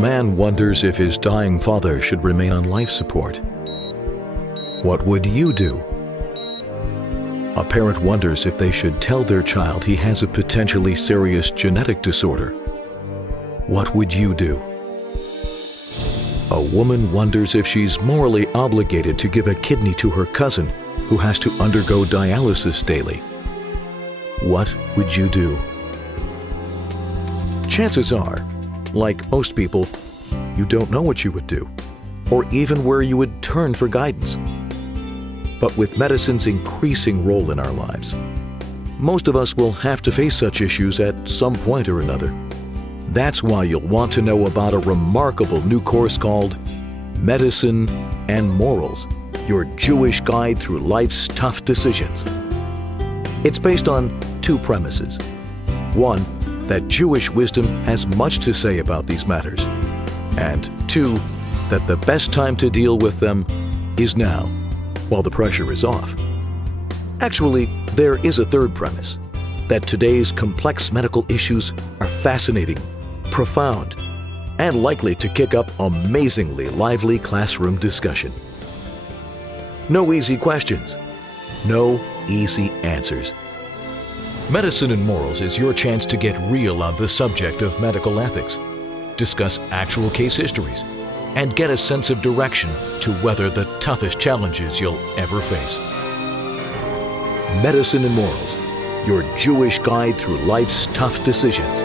man wonders if his dying father should remain on life support. What would you do? A parent wonders if they should tell their child he has a potentially serious genetic disorder. What would you do? A woman wonders if she's morally obligated to give a kidney to her cousin who has to undergo dialysis daily. What would you do? Chances are, like most people, you don't know what you would do, or even where you would turn for guidance. But with medicine's increasing role in our lives, most of us will have to face such issues at some point or another. That's why you'll want to know about a remarkable new course called Medicine and Morals, your Jewish guide through life's tough decisions. It's based on two premises. One, that Jewish wisdom has much to say about these matters. And two, that the best time to deal with them is now, while the pressure is off. Actually, there is a third premise, that today's complex medical issues are fascinating, profound, and likely to kick up amazingly lively classroom discussion. No easy questions, no easy answers. Medicine and Morals is your chance to get real on the subject of medical ethics, discuss actual case histories, and get a sense of direction to weather the toughest challenges you'll ever face. Medicine and Morals, your Jewish guide through life's tough decisions.